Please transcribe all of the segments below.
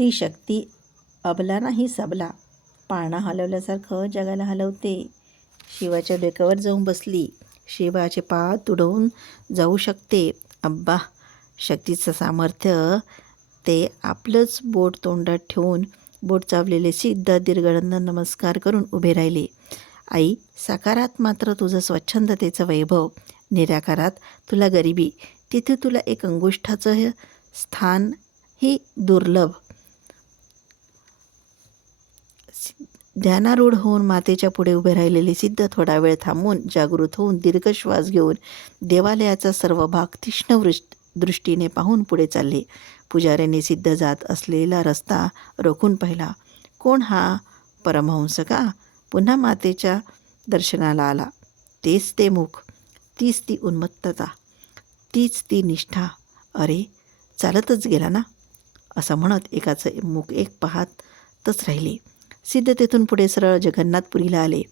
ती शक्ती अबला नाही सबला, पाळणा हलवल्यासारखं जगाला हलवते. शिवाच्या डोक्यावर जाऊन बसली. शिवाचे पाय तुडवून जाऊ शकते. अब्बा, शक्तीचं सामर्थ्य. ते आपलंच बोट तोंडात ठेवून बोट चावलेले सिद्ध दीर्घडंद नमस्कार करून उभे राहिले. आई, साकारात मात्र तुझं स्वच्छंदतेचं वैभव, निराकारात तुला गरिबी. तिथे तुला एक अंगुष्ठाचं स्थान ही दुर्लभ. ध्यानारूढ होऊन मातेच्या पुढे उभे राहिलेले सिद्ध थोडा वेळ थांबून जागृत होऊन दीर्घ श्वास घेऊन देवालयाचा सर्व भाग तीक्ष्ण दृष्टीने पाहून पुढे चालले. पुजाऱ्याने सिद्ध जात असलेला रस्ता रोखून पाहिला. कोण हा परमहंस का पुन्हा मातेच्या दर्शनाला आला? तेच ते मुख, तीच ती उन्मत्तता, तीच ती निष्ठा. अरे, चालतच गेला ना, असं म्हणत एकाचं मुख एक पाहतच राहिले. सिद्ध तेथून पुढे सरळ जगन्नाथपुरीला आले.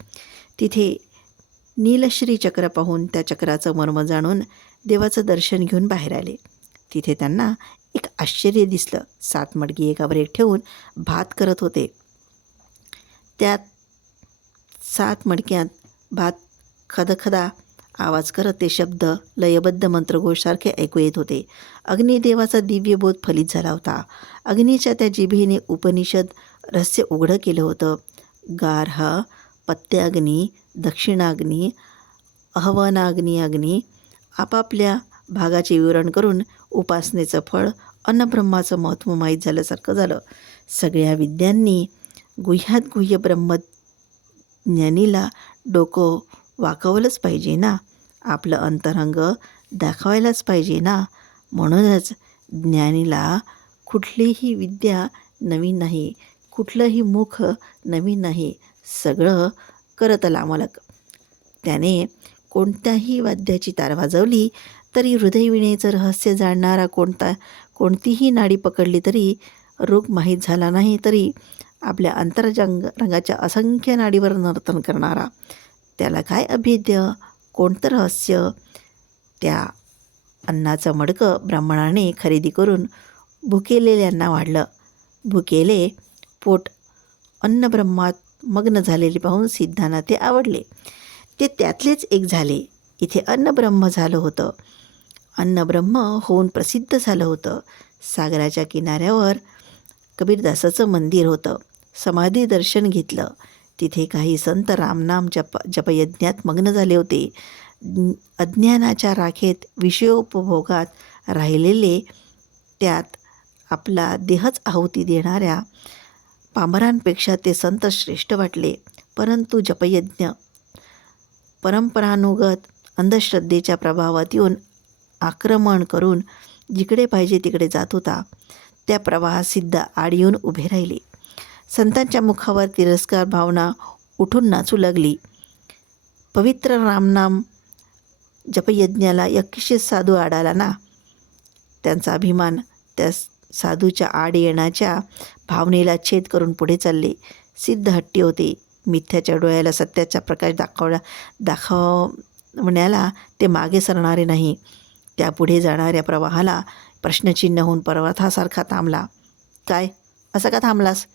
तिथे नीलश्री चक्र पाहून त्या चक्राचं मर्म जाणून देवाचं दर्शन घेऊन बाहेर आले. तिथे त्यांना एक आश्चर्य दिसलं. 7 मडकी एकावर एक ठेवून भात करत होते. त्यात 7 मडक्यात भात खदखदा आवाज करत ते शब्द लयबद्ध मंत्रघोषसारखे ऐकू येत होते. अग्निदेवाचा दिव्यबोध फलित झाला होता. अग्नीच्या त्या जिभेने उपनिषद रहस्य उघडं केलं होतं. गार्ह, पत्याग्नी, दक्षिणाग्नी, अग्नी आपापल्या भागाचे विवरण करून उपासनेचं फळ अन्नब्रह्माचं महत्त्व माहीत झाल्यासारखं झालं. सगळ्या विद्यांनी गुह्यात गुह्य ब्रह्मज्ञानीला डोकं वाकवलंच पाहिजे ना, आपलं अंतरंग दाखवायलाच पाहिजे ना. म्हणूनच ज्ञानीला कुठलीही विद्या नवीन नाही, कुठलंही मुख नवीन नाही, सगळं करतला मालक. त्याने कोणत्याही वाद्याची तार वाजवली तरी, हृदयवीणेचं रहस्य जाणणारा कोणतीही नाडी पकडली तरी, रोग माहीत झाला नाही तरी आपल्या रंगाच्या असंख्य नाडीवर नर्तन करणारा, त्याला काय अभेद्य, कोणतं रहस्य? त्या अन्नाचं मडकं ब्राह्मणाने खरेदी करून भुकेलेल्यांना वाढलं. भुकेले पोट अन्नब्रह्मात मग्न झालेले पाहून सिद्धांना ते आवडले. ते त्यातलेच एक झाले. इथे अन्नब्रह्म झालं होतं. अन्नब्रह्म होऊन प्रसिद्ध झालं होतं. सागराच्या किनाऱ्यावर कबीरदासाचं मंदिर होतं. समाधी दर्शन घेतलं. तिथे काही संत रामनाम जपयज्ञात मग्न झाले होते. अज्ञानाच्या राखेत विषयोपभोगात राहिलेले, त्यात आपला देहच आहुती देणाऱ्या पामरांपेक्षा ते संत श्रेष्ठ वाटले. परंतु जपयज्ञ परंपरानुगत अंधश्रद्धेच्या प्रभावात येऊन आक्रमण करून जिकडे पाहिजे तिकडे जात होता. त्या प्रवाहात सिद्ध आड येऊन उभे राहिले. संतांच्या मुखावर तिरस्कार भावना उठून नाचू लागली. पवित्र रामनाम जपयज्ञाला यक्षित साधू आड आला ना, त्यांचा अभिमान त्या साधूच्या आड येण्याच्या भावनेला छेद करून पुढे चालले. सिद्ध हट्टी होते. मिथ्याच्या डोळ्याला सत्याचा प्रकाश दाखवण्याला ते मागे सरणारे नाही. त्या पुढे जाणाऱ्या प्रवाहाला प्रश्नचिन्ह होऊन पर्वतासारखा थांबला. काय, असं का थांबलास?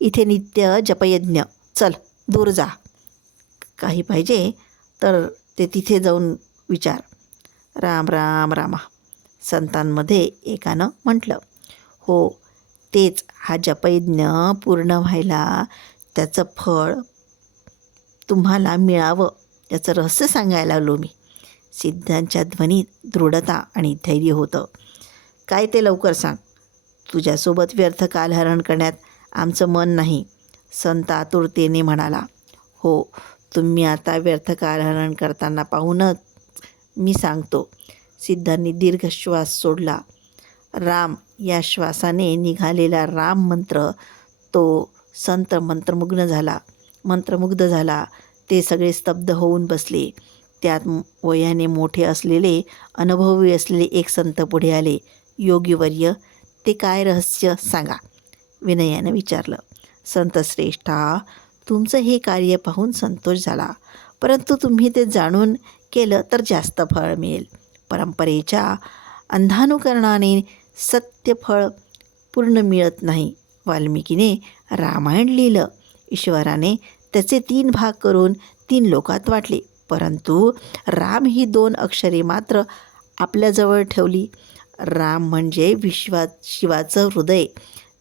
इथे नित्य जपयज्ञ, चल दूर जा. काही पाहिजे तर ते तिथे जाऊन विचार. राम राम रामा, संतांमध्ये एकानं म्हटलं. हो, तेच, हा जपयज्ञ पूर्ण व्हायला, त्याचं फळ तुम्हाला मिळावं, याचं रहस्य सांगायला लागलो मी. सिद्धांच्या ध्वनीत दृढता आणि धैर्य होतं. काय ते लवकर सांग. तुझ्यासोबत व्यर्थ कालहरण करण्यात आमचं मन नाही, संत आतुरतेने म्हणाला. हो, तुम्ही आता व्यर्थ कालहरण करताना पाहूनच मी सांगतो. सिद्धांनी दीर्घ श्वास सोडला. राम या श्वासाने निघालेला राम मंत्र, तो संत मंत्रमुग्ध झाला. ते सगळे स्तब्ध होऊन बसले. त्यात वयाने मोठे असलेले, अनुभवी असलेले एक संत पुढे आले. योगीवर्य, ते काय रहस्य सांगा, विनयानं विचारलं. संत श्रेष्ठा, तुमचं हे कार्य पाहून संतोष झाला, परंतु तुम्ही ते जाणून केलं तर जास्त फळ मिळेल. परंपरेच्या अंधानुकरणाने सत्य फळ पूर्ण मिळत नाही. वाल्मिकीने रामायण लिहिलं. ईश्वराने त्याचे 3 भाग करून 3 लोकात वाटले. परंतु राम ही 2 अक्षरे मात्र आपल्याजवळ ठेवली. राम म्हणजे शिवाचं हृदय.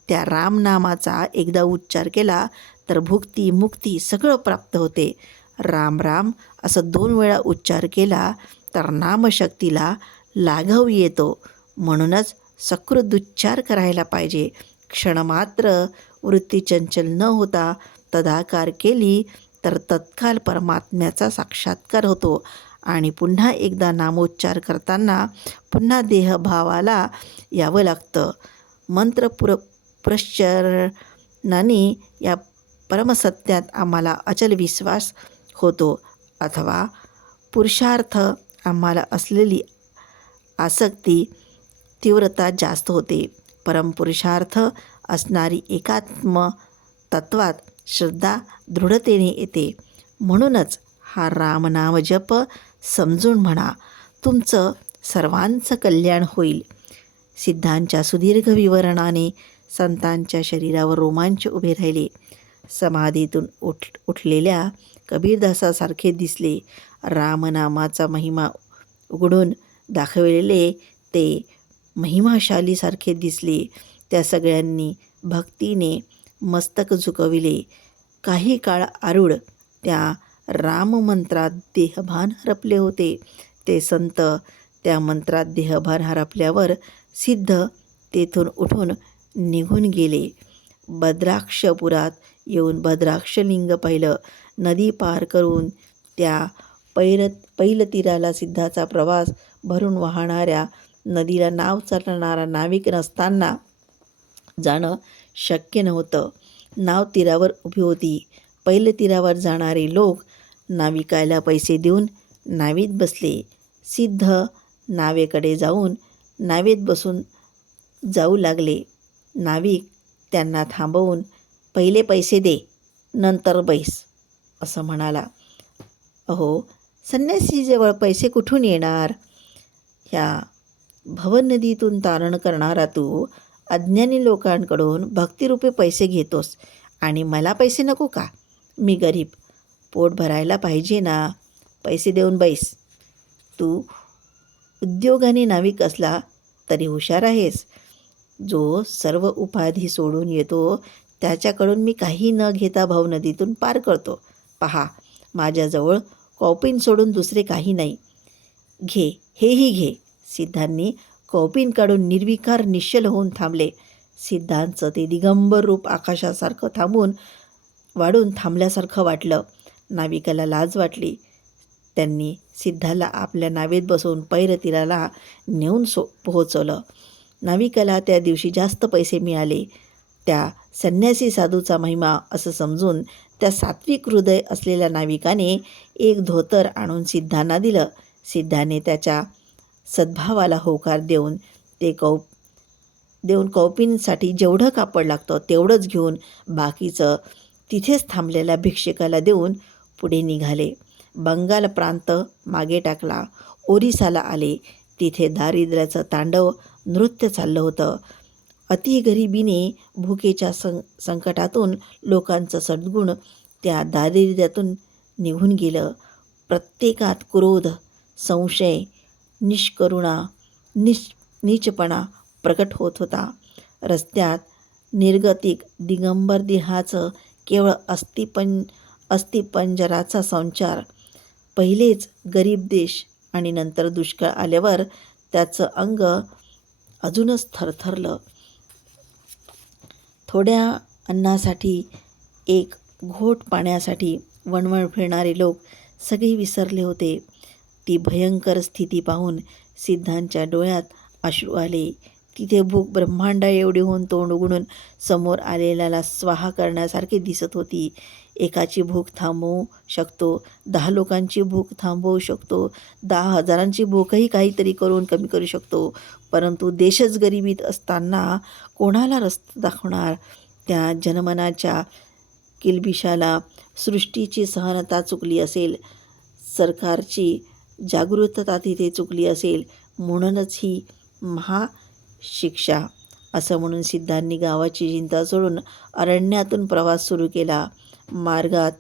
त्या रामनामाचा एकदा उच्चार केला तर भुक्ती मुक्ती सगळं प्राप्त होते. राम राम असं 2 वेळा उच्चार केला तर नामशक्तीला लाघव येतो. म्हणूनच सकृदुच्चार करायला पाहिजे. क्षणमात्र वृत्ती चंचल न होता तदाकार केली तर तत्काल परमात्म्याचा साक्षात्कार होतो. आणि पुन्हा एकदा नामोच्चार करताना पुन्हा देहभावाला यावं लागतं. मंत्र पुरश्चरणाने या परमसत्यात आम्हाला अचल विश्वास होतो, अथवा पुरुषार्थ आम्हाला असलेली आसक्ती तीव्रता जास्त होते. परमपुरुषार्थ असणारी एकात्म तत्वात श्रद्धा दृढतेने येते. म्हणूनच हा रामनाम जप समजून म्हणा, तुमचं सर्वांचं कल्याण होईल. सिद्धांच्या सुदीर्घ विवरणाने संतांच्या शरीरावर रोमांच उभे राहिले. समाधीतून उठलेल्या कबीरदासासारखे दिसले. रामनामाचा महिमा उघडून दाखवलेले ते महिमाशालीसारखे दिसले. त्या सगळ्यांनी भक्तीने मस्तक झुकविले. काही काळ आरूढ त्या राममंत्रात देहभान हरपले होते. ते संत त्या मंत्रात देहभान हरपल्यावर सिद्ध तेथून उठून निघून गेले. भद्राक्षपुरात येऊन भद्राक्षलिंग पाहिलं. नदी पार करून त्या पैलतीराला सिद्धाचा प्रवास भरून वाहणाऱ्या नदीला नाव चालवणारा नाविक नसताना जाणं शक्य नव्हतं. नाव तीरावर उभी होती. पैलतीरावर जाणारे लोक नाविकाला पैसे देऊन नावेत बसले. सिद्ध नावेकडे जाऊन नावेत बसून जाऊ लागले. नाविक त्यांना थांबवून पहिले पैसे दे, नंतर बैस असं म्हणाला. अहो, संन्यासीजवळ पैसे कुठून येणार? ह्या भवनदीतून तारण करणारा तू अज्ञानी लोकांकडून भक्तिरूपे पैसे घेतोस आणि मला पैसे नको का? मी गरीब, पोट भरायला पाहिजे ना. पैसे देऊन बैस. तू उद्योगाने नाविक असला तरी हुशार आहेस. जो सर्व उपाधी सोडून येतो त्याच्याकडून मी काही न घेता भवनदीतून पार करतो. पहा, माझ्याजवळ कौपिन सोडून दुसरे काही नाही. घे, हेही घे. सिद्धांनी कौपिन काढून निर्विकार निश्चल होऊन थांबले. सिद्धांचं ते दिगंबर रूप आकाशासारखं वाढून थांबल्यासारखं वाटलं. नाविकाला लाज वाटली. त्यांनी सिद्धाला आपल्या नावेत बसवून पैलतीराला नेऊन पोहोचवलं. नाविकाला त्या दिवशी जास्त पैसे मिळाले. त्या संन्यासी साधूचा महिमा असं समजून त्या सात्विक हृदय असलेल्या नाविकाने एक धोतर आणून सिद्धांना दिलं. सिद्धाने त्याच्या सद्भावाला होकार देऊन कौपिनसाठी जेवढं कापड लागतं तेवढंच घेऊन बाकीचं तिथेच थांबलेल्या भिक्षकाला देऊन पुढे निघाले. बंगाल प्रांत मागे टाकला. ओरिसाला आले. तिथे दारिद्र्याचं तांडव नृत्य चाललं होतं. अतिगरिबीने भुकेच्या संकटातून लोकांचं सद्गुण त्या दारिद्र्यातून निघून गेलं. प्रत्येकात क्रोध, संशय, निष्करुणा, नीचपणा प्रकट होत होता. रस्त्यात निर्गतिक दिगंबर देहाचं केवळ अस्थिपंजराचा संचार. पहिलेच गरीब देश आणि नंतर दुष्काळ आल्यावर त्याचं अंग अजूनच थरथरलं. थोड्या अन्नासाठी, एक घोट पाण्यासाठी वणवण फिरणारे लोक सगळे विसरले होते. ती भयंकर स्थिती पाहून सिद्धांच्या डोळ्यात अश्रू आले. तिथे भूक ब्रह्मांडा एवढी होऊन तोंड उघडून समोर आलेल्याला स्वाहा करण्यासारखी दिसत होती. एकाची भूक थांबवू शकतो, 10 लोकांची भूक थांबवू शकतो, 10,000ची भूकही काहीतरी करून कमी करू शकतो. परंतु देशच गरिबीत असताना कोणाला रस्ता दाखवणार? त्या जनमनाच्या किलबिशाला सृष्टीची सहनता चुकली असेल, सरकारची जागृतता तिथे चुकली असेल. म्हणूनच ही महाशिक्षा असं म्हणून सिद्धांनी गावाची चिंता सोडून अरण्यातून प्रवास सुरू केला. मार्गात